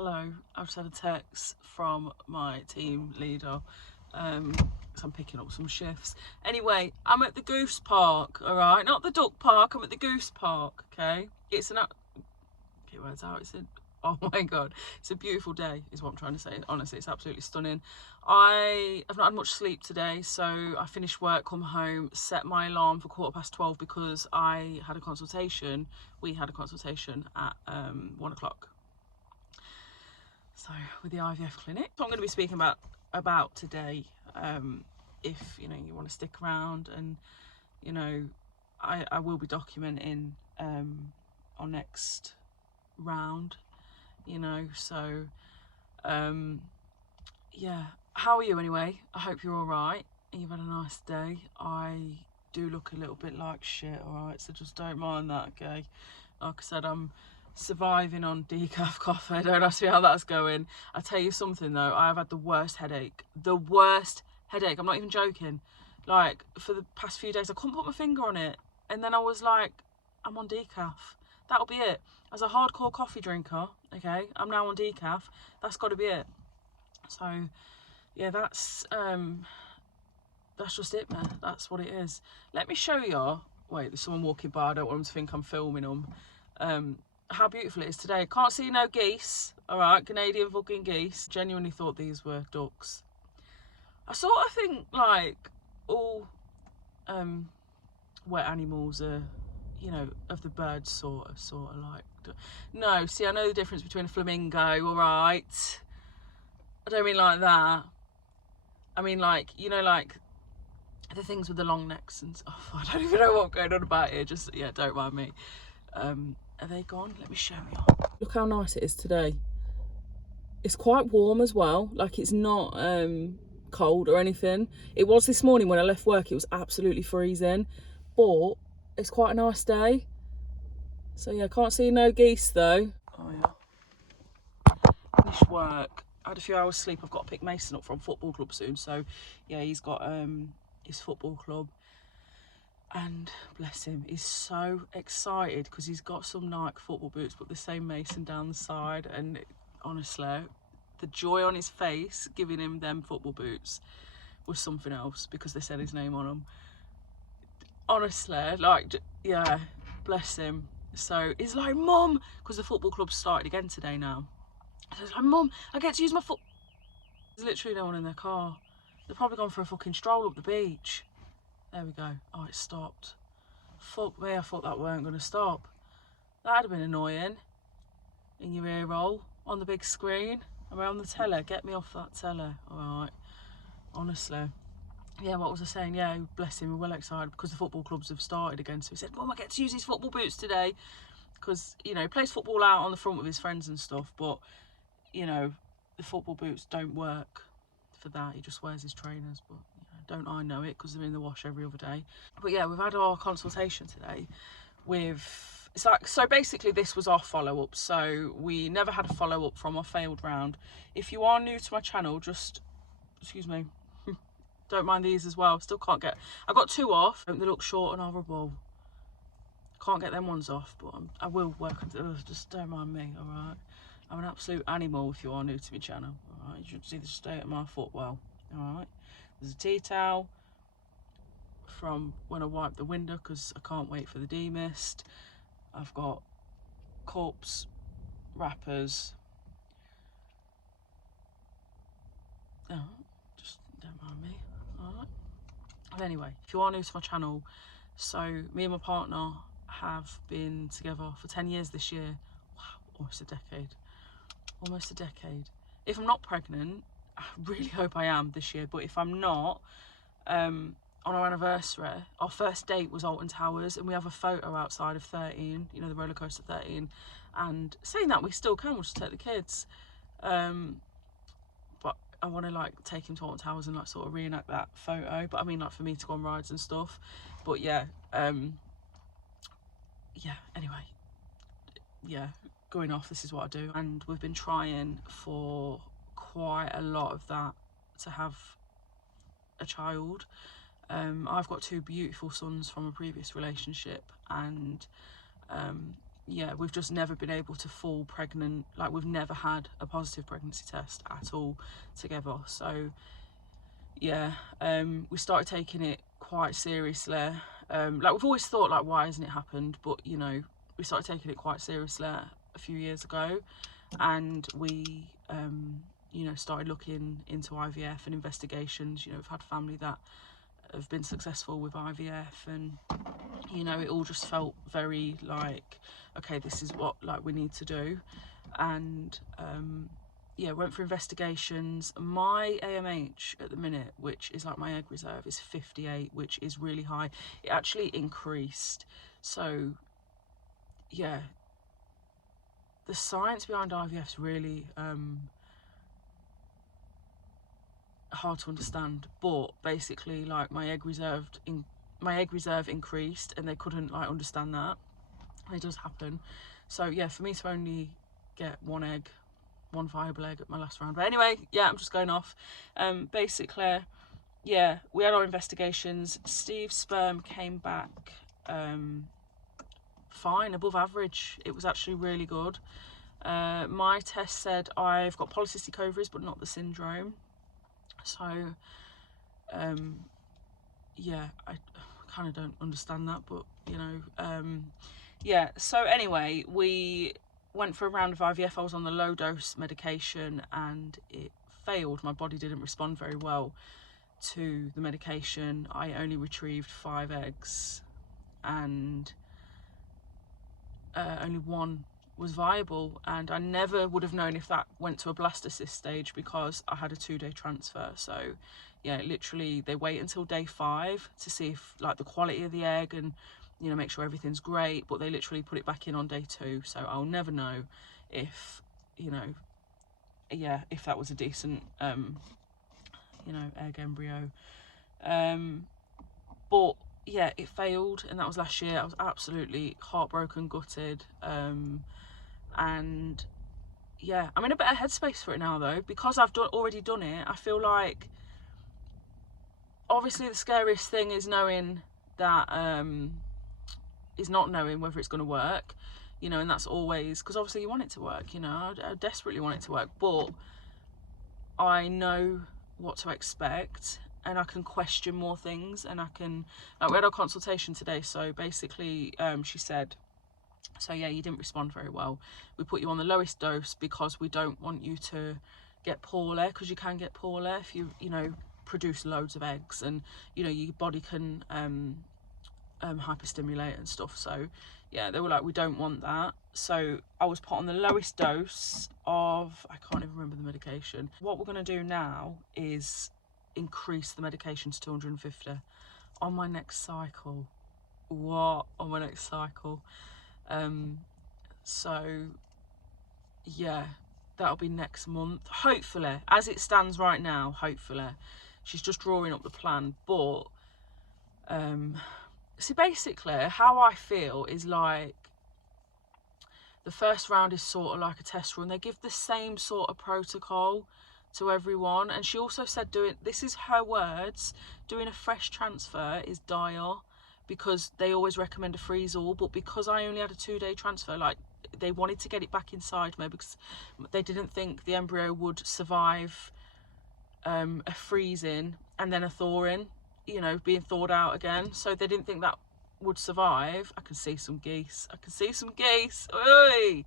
Hello, I've just had a text from my team leader. So I'm picking up some shifts. Anyway, I'm at the Goose Park, all right? Not the Duck Park, I'm at the Goose Park, okay? It's an... Okay, words out. Oh my God. It's a beautiful day, is what I'm trying to say. Honestly, it's absolutely stunning. I have not had much sleep today, so I finished work, come home, set my alarm for 12:15 because I had a consultation. We had a consultation at 1 o'clock. So with the IVF clinic, so I'm going to be speaking about today. If you want to stick around, and I will be documenting our next round. So yeah. How are you anyway? I hope you're all right and you've had a nice day. I do look a little bit like shit, all right? So just don't mind that, okay? Like I said, I'm surviving on decaf coffee. Don't ask me how that's going. I tell you something though, I have had the worst headache. The worst headache. I'm not even joking. Like for the past few days, I couldn't put my finger on it, and then I was like, I'm on decaf. That'll be it. As a hardcore coffee drinker, okay, I'm now on decaf. That's got to be it. So yeah, that's just it, man. That's what it is. Let me show you. Wait, there's someone walking by. I don't want them to think I'm filming them. How beautiful it is today. Can't see no geese. All right, Canadian fucking geese. Genuinely thought these were ducks. I sort of think like all wet animals are, of the birds sort of like. No, see, I know the difference between a flamingo. All right, I don't mean like that. I mean like, like the things with the long necks and stuff. I don't even know what I'm going on about here. Just, yeah, don't mind me. Are they gone? Let me show you. Look how nice it is today. It's quite warm as well. Like it's not cold or anything. It was this morning when I left work. It was absolutely freezing. But it's quite a nice day. So yeah, can't see no geese though. Oh yeah. Finished work. I had a few hours sleep. I've got to pick Mason up from football club soon. So yeah, he's got his football club. And bless him, he's so excited because he's got some Nike football boots, but the same Mason down the side. And honestly, the joy on his face giving him them football boots was something else because they said his name on them. Honestly, like, yeah, bless him. So he's like, Mum, because the football club started again today now. So he's like, Mum, I get to use my foot. There's literally no one in their car. They've probably gone for a fucking stroll up the beach. There we go. Oh, it stopped. Fuck me, I thought that weren't going to stop. That'd have been annoying. In your ear roll, on the big screen. Am I on the telly? Get me off that telly. Alright. Honestly. Yeah, what was I saying? Yeah, bless him, we're well excited because the football clubs have started again. So he said, Mum, I get to use his football boots today. Because, he plays football out on the front with his friends and stuff. But, the football boots don't work for that. He just wears his trainers. But don't I know it because they're in the wash every other day. But yeah, we've had our consultation today with, it's like, so basically this was our follow-up. So we never had a follow-up from our failed round. If you are new to my channel, just, excuse me, don't mind these as well. Still can't get, I got 2 off. They look short and horrible. Can't get them ones off, but I will work on it. Just don't mind me, all right? I'm an absolute animal if you are new to my channel, all right? You should see the state of my foot well, all right? There's a tea towel from when I wipe the window because I can't wait for the demist. I've got cups, wrappers. Oh, just don't mind me, all right? But anyway, if you are new to my channel, so me and my partner have been together for 10 years this year. Wow, almost a decade. Almost a decade. If I'm not pregnant, I really hope I am this year, but if I'm not, on our anniversary, our first date was Alton Towers, and we have a photo outside of 13, the roller coaster 13. And saying that, we still can, we'll just take the kids. But I want to like take him to Alton Towers and like sort of reenact that photo. But I mean like for me to go on rides and stuff. But yeah, yeah, anyway, yeah, going off, this is what I do. And we've been trying for quite a lot of that to have a child. I've got 2 beautiful sons from a previous relationship, and yeah, we've just never been able to fall pregnant. Like, we've never had a positive pregnancy test at all together. So yeah, we started taking it quite seriously. Like, we've always thought, like, why hasn't it happened? But, you know, we started taking it quite seriously a few years ago, and we you know, started looking into IVF and investigations. You know, we've had family that have been successful with IVF, and, you know, it all just felt very like, okay, this is what, like, we need to do. And yeah, went for investigations. My AMH at the minute, which is like my egg reserve, is 58, which is really high. It actually increased. So yeah, the science behind IVF is really hard to understand, but basically, like, my egg reserve increased, and they couldn't, like, understand that. It does happen. So yeah, for me to only get one viable egg at my last round. But anyway, yeah, I'm just going off. Basically, yeah, we had our investigations. Steve's sperm came back fine, above average. It was actually really good. My test said I've got polycystic ovaries, but not the syndrome. So yeah, I kind of don't understand that, but, you know, yeah. So anyway, we went for a round of IVF. I was on the low dose medication, and it failed. My body didn't respond very well to the medication. I only retrieved 5 eggs, and only 1 was viable, and I never would have known if that went to a blastocyst stage because I had a 2-day transfer. So yeah, literally they wait until day 5 to see if, like, the quality of the egg, and, you know, make sure everything's great, but they literally put it back in on day 2. So I'll never know if, you know, yeah, if that was a decent you know, egg embryo. But yeah, it failed, and that was last year. I was absolutely heartbroken, gutted, and yeah, I'm in a better headspace for it now, though, because I've already done it. I feel like, obviously, the scariest thing is knowing that is not knowing whether it's going to work, you know, and that's always, because obviously you want it to work, you know, I desperately want it to work, but I know what to expect, and I can question more things, and I can, like, we had our consultation today. So basically, she said, so yeah, you didn't respond very well. We put you on the lowest dose because we don't want you to get poorly, because you can get poorly if you know, produce loads of eggs, and, you know, your body can hyperstimulate and stuff. So yeah, they were like, we don't want that. So I was put on the lowest dose of, I can't even remember the medication. What we're going to do now is increase the medication to 250 on my next cycle. What? On my next cycle. So yeah, that'll be next month, hopefully. As it stands right now, hopefully. She's just drawing up the plan, but see, basically how I feel is like the first round is sort of like a test run. They give the same sort of protocol to everyone, and she also said, this is her words, doing a fresh transfer is dire, because they always recommend a freeze-all, but because I only had a 2-day transfer, like, they wanted to get it back inside me because they didn't think the embryo would survive a freezing and then a thawing, you know, being thawed out again. So they didn't think that would survive. I can see some geese. I can see some geese. Oi!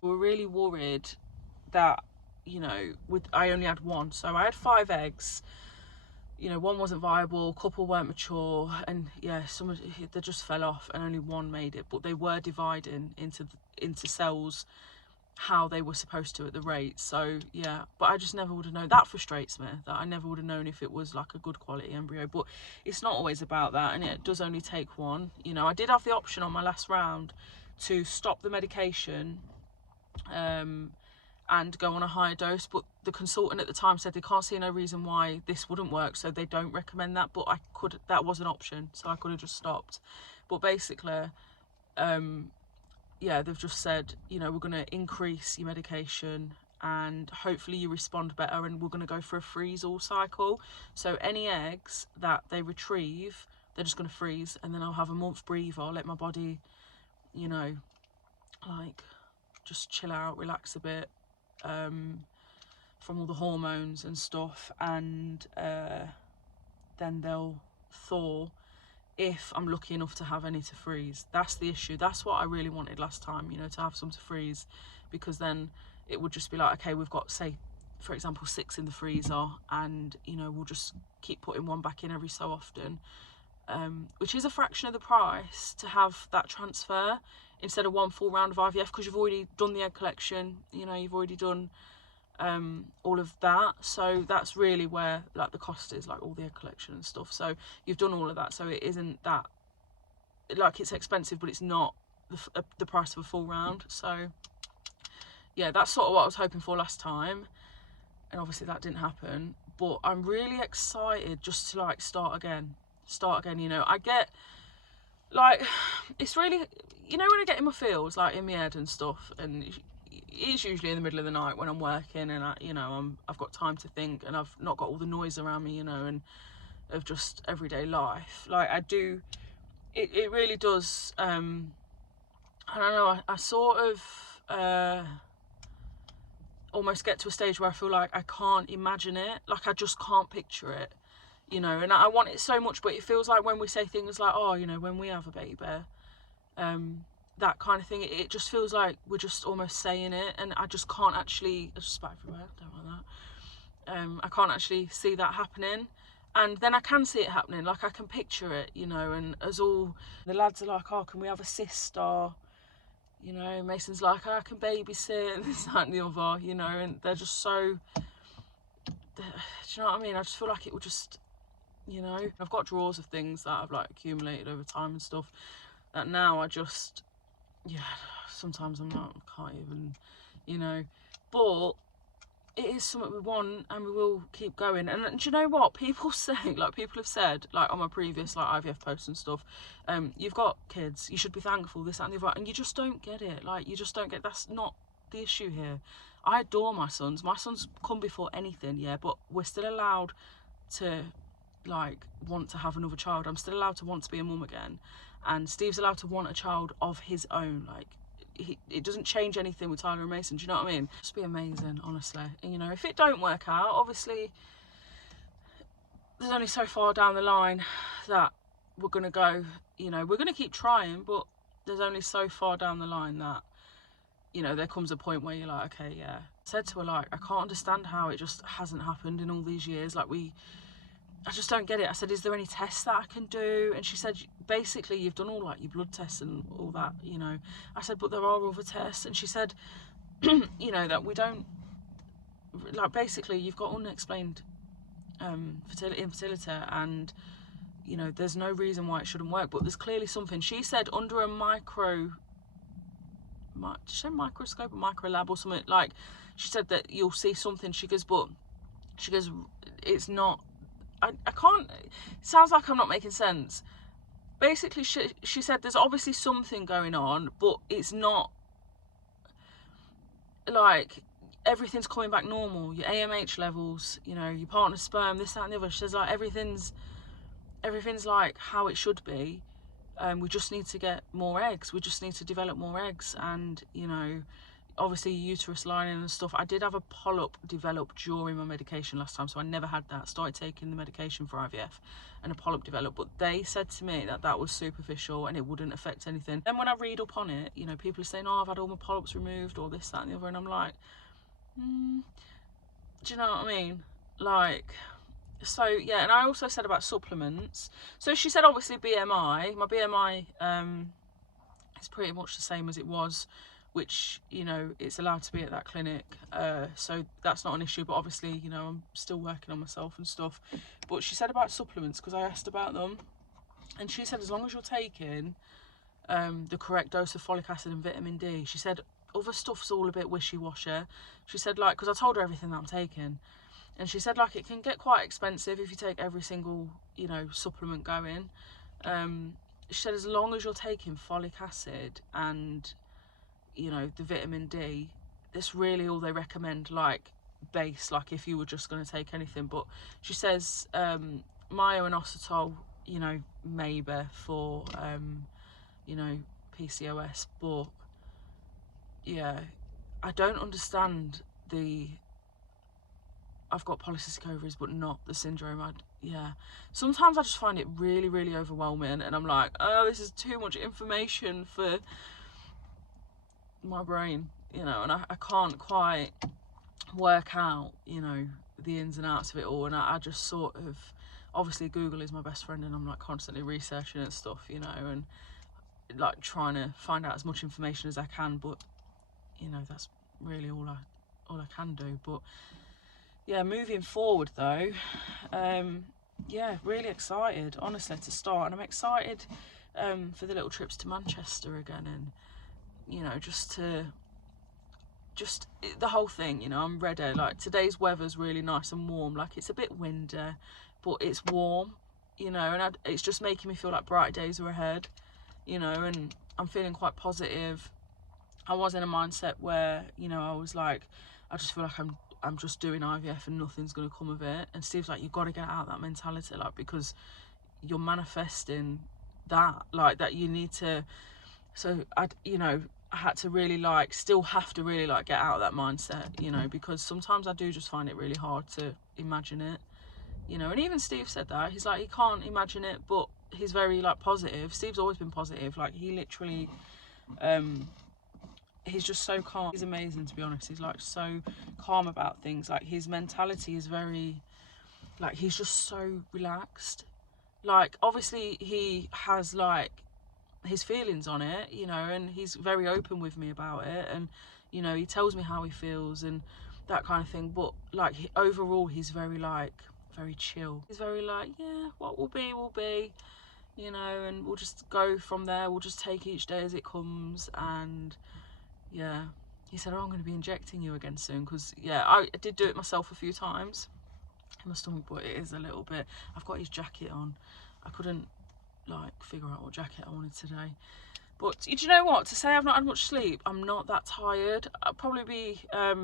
We're really worried that, you know, I only had 1. So I had 5 eggs. You know, 1 wasn't viable, a couple weren't mature, and yeah, they just fell off, and only 1 made it. But they were dividing into cells how they were supposed to at the rate. So yeah, but I just never would have known. That frustrates me, that I never would have known if it was like a good quality embryo. But it's not always about that, and it does only take 1. You know, I did have the option on my last round to stop the medication and go on a higher dose, but the consultant at the time said they can't see no reason why this wouldn't work, so they don't recommend that. But that was an option, so I could have just stopped. But basically, yeah, they've just said, you know, we're going to increase your medication and hopefully you respond better, and we're going to go for a freeze-all cycle. So any eggs that they retrieve, they're just going to freeze, and then I'll have a month breather. I'll let my body you know, like just chill out, relax a bit from all the hormones and stuff, and then they'll thaw if I'm lucky enough to have any to freeze. That's the issue. That's what I really wanted last time, you know, to have some to freeze, because then it would just be like, okay, we've got, say, for example, 6 in the freezer, and, you know, we'll just keep putting one back in every so often, which is a fraction of the price to have that transfer instead of one full round of IVF, because you've already done the egg collection, you know, you've already done all of that. So that's really where like the cost is, like all the egg collection and stuff. So you've done all of that, so it isn't that, like, it's expensive, but it's not the price of a full round. So yeah, that's sort of what I was hoping for last time, and obviously that didn't happen. But I'm really excited just to like start again, you know. I get like, it's really, you know, when I get in my feels, like in my head and stuff, and it's usually in the middle of the night when I'm working, and I've got time to think, and I've not got all the noise around me, you know, and of just everyday life. Like, I do, it really does, I don't know, I sort of almost get to a stage where I feel like I can't imagine it, like I just can't picture it, you know, and I want it so much. But it feels like when we say things like, oh, you know, when we have a baby, that kind of thing, it just feels like we're just almost saying it, and I just can't actually, I just spat everywhere, don't want that. I can't actually see that happening, and then I can see it happening, like I can picture it, you know. And as all the lads are like, oh, can we have a sister, you know, Mason's like, oh, I can babysit, this, that and the other, you know, and they're just so, do you know what I mean? I just feel like it will just, you know, I've got drawers of things that I've like accumulated over time and stuff, that now I just, yeah, sometimes I'm like, I can't even, you know. But it is something we want, and we will keep going. And do you know what people say, like people have said, like on my previous like IVF posts and stuff, you've got kids, you should be thankful, this, that and the other, and you just don't get it. Like, you just don't get, that's not the issue here. I adore my sons come before anything, yeah, but we're still allowed to like want to have another child. I'm still allowed to want to be a mum again, and Steve's allowed to want a child of his own. Like, it doesn't change anything with Tyler and Mason, do you know what I mean? Just be amazing, honestly. And, you know, if it don't work out, obviously there's only so far down the line that we're gonna go, you know. We're gonna keep trying, but there's only so far down the line that, you know, there comes a point where you're like, okay, yeah. I said to her, like, I can't understand how it just hasn't happened in all these years. Like, I just don't get it. I said, is there any tests that I can do? And she said, basically, you've done all like your blood tests and all that, you know. I said, but there are other tests. And she said, you know, that we don't, like, basically, you've got unexplained infertility, and, you know, there's no reason why it shouldn't work, but there's clearly something. She said under a microscope or micro lab or something, like, she said that you'll see something. She goes, but she goes, it's not, I can't, it sounds like I'm not making sense. Basically, she said there's obviously something going on, but it's not like everything's coming back normal. Your AMH levels, you know, your partner's sperm, this, that and the other. She says, like, everything's like how it should be. We just need to get more eggs. We just need to develop more eggs. And, you know, obviously uterus lining and stuff. I did have a polyp develop during my medication last time, so I never had that. Started taking the medication for IVF, and a polyp developed, but they said to me that that was superficial and it wouldn't affect anything. Then when I read up on it, you know, people are saying, oh, I've had all my polyps removed, or this, that and the other, and I'm like, do you know what I mean? Like, so yeah. And I also said about supplements. So she said, obviously, BMI, my BMI is pretty much the same as it was, which, you know, it's allowed to be at that clinic, so that's not an issue. But obviously, you know, I'm still working on myself and stuff. But she said about supplements, because I asked about them, and she said as long as you're taking the correct dose of folic acid and vitamin D. She said other stuff's all a bit wishy-washy. She said, like, because I told her everything that I'm taking, and she said, like, it can get quite expensive if you take every single, you know, supplement going. She said as long as you're taking folic acid and, you know, the vitamin D, that's really all they recommend, like, base, like if you were just going to take anything. But she says myo-inositol, you know, maybe for you know, PCOS, but yeah, I don't understand I've got polycystic ovaries but not the syndrome. Yeah, sometimes I just find it really, really overwhelming, and I'm like, oh, this is too much information for my brain, you know, and I can't quite work out, you know, the ins and outs of it all. And I just sort of, obviously Google is my best friend, and I'm like constantly researching and stuff, you know, and like trying to find out as much information as I can, but you know, that's really all I can do. But yeah, moving forward though, yeah, really excited, honestly, to start. And I'm excited for the little trips to Manchester again, and you know, just the whole thing, you know. I'm ready. Like, today's weather's really nice and warm. Like, it's a bit windy, but it's warm, you know, and it's just making me feel like bright days are ahead, you know, and I'm feeling quite positive. I was in a mindset where, you know, I was like, I just feel like I'm just doing IVF and nothing's going to come of it. And Steve's like, you've got to get out of that mentality, like, because you're manifesting that, like, that you need to. So you know, I had to really like, still have to really like get out of that mindset, you know, because sometimes I do just find it really hard to imagine it, you know. And even Steve said that, he's like, he can't imagine it, but he's very like positive. Steve's always been positive. Like, he literally, he's just so calm. He's amazing, to be honest. He's like so calm about things. Like, his mentality is very, like, he's just so relaxed. Like, obviously he has like his feelings on it, you know, and he's very open with me about it, and you know, he tells me how he feels and that kind of thing. But like, overall he's very like, very chill. He's very like, yeah, what will be, you know, and we'll just go from there. We'll just take each day as it comes. And yeah, he said, oh, I'm going to be injecting you again soon, because yeah, I did do it myself a few times in my stomach, but it is a little bit, I've got his jacket on. I couldn't like figure out what jacket I wanted today. But do you know what, to say I've not had much sleep, I'm not that tired. I'll probably be a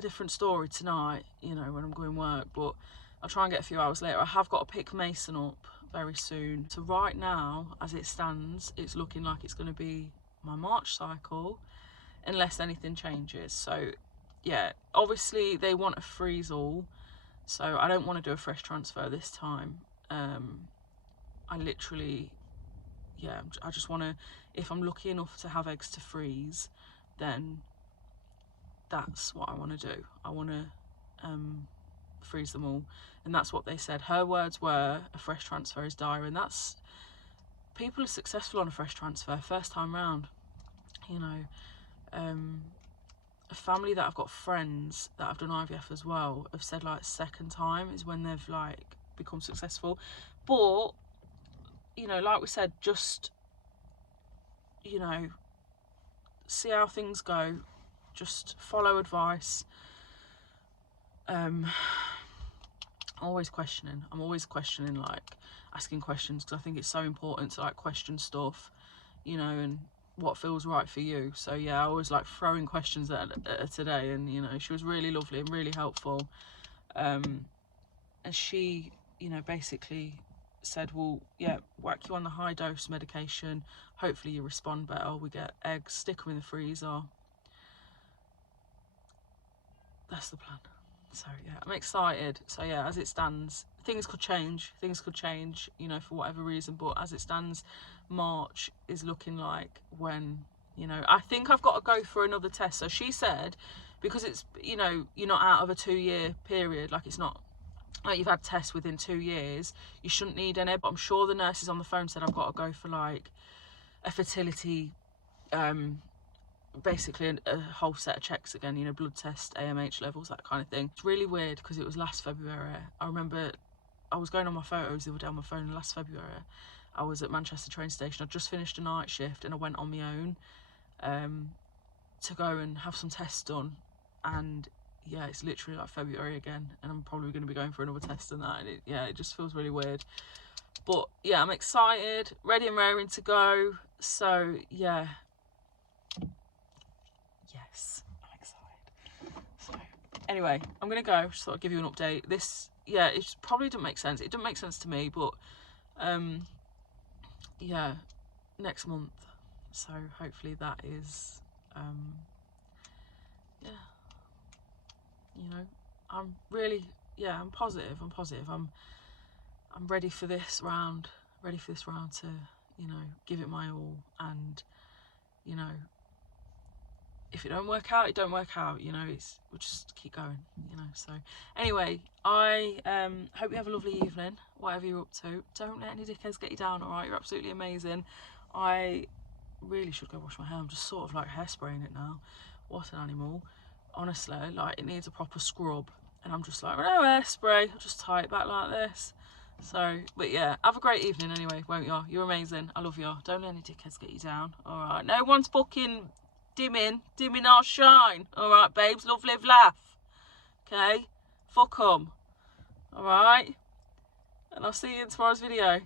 different story tonight, you know, when I'm going work, but I'll try and get a few hours later. I have got to pick Mason up very soon. So right now, as it stands, it's looking like it's going to be my March cycle, unless anything changes. So yeah, obviously they want a freeze all, so I don't want to do a fresh transfer this time. I literally, yeah, I just want to, if I'm lucky enough to have eggs to freeze, then that's what I want to do. I want to freeze them all. And that's what they said. Her words were, a fresh transfer is dire. And that's, people are successful on a fresh transfer first time round, you know. A family that I've got, friends that have done IVF as well, have said like second time is when they've like become successful. But you know, like we said, just, you know, see how things go, just follow advice. I'm always questioning, like asking questions, because I think it's so important to like question stuff, you know, and what feels right for you. So yeah, I was like throwing questions at her today, and you know, she was really lovely and really helpful. And she, you know, basically said, well, yeah, whack you on the high dose medication, hopefully you respond better, we get eggs, stick them in the freezer. That's the plan. So yeah, I'm excited. So yeah, as it stands, things could change, you know, for whatever reason, but as it stands, March is looking like when, you know, I think I've got to go for another test. So she said, because it's, you know, you're not out of a 2-year period, like it's not like you've had tests within 2 years, you shouldn't need any. But I'm sure the nurses on the phone said I've got to go for like a fertility, basically a whole set of checks again, you know, blood test, AMH levels, that kind of thing. It's really weird because it was last February. I remember I was going on my photos the other day on my phone, and last February I was at Manchester train station. I'd just finished a night shift and I went on my own to go and have some tests done, and yeah, it's literally like February again, and I'm probably going to be going for another test and that, and it just feels really weird. But yeah, I'm excited, ready and raring to go. So yeah, yes, I'm excited. So anyway, I'm gonna go, just thought I'd give you an update. This, yeah, it probably doesn't make sense. It doesn't make sense to me, but yeah, next month So hopefully that is, yeah, you know, I'm really, yeah, I'm positive. I'm ready for this round, to, you know, give it my all. And, you know, if it don't work out, it don't work out, you know, we'll just keep going, you know. So anyway, I hope you have a lovely evening, whatever you're up to. Don't let any dickheads get you down, all right? You're absolutely amazing. I really should go wash my hair. I'm just sort of like hairspraying it now. What an animal. Honestly, like, it needs a proper scrub, and I'm just like, no hairspray, I'll just tie it back like this. So, but yeah, have a great evening anyway, won't you? You're amazing. I love you. Don't let any dickheads get you down, all right? No one's fucking dimming our shine, all right, babes? Love, live, laugh, okay? Fuck 'em, all right? And I'll see you in tomorrow's video.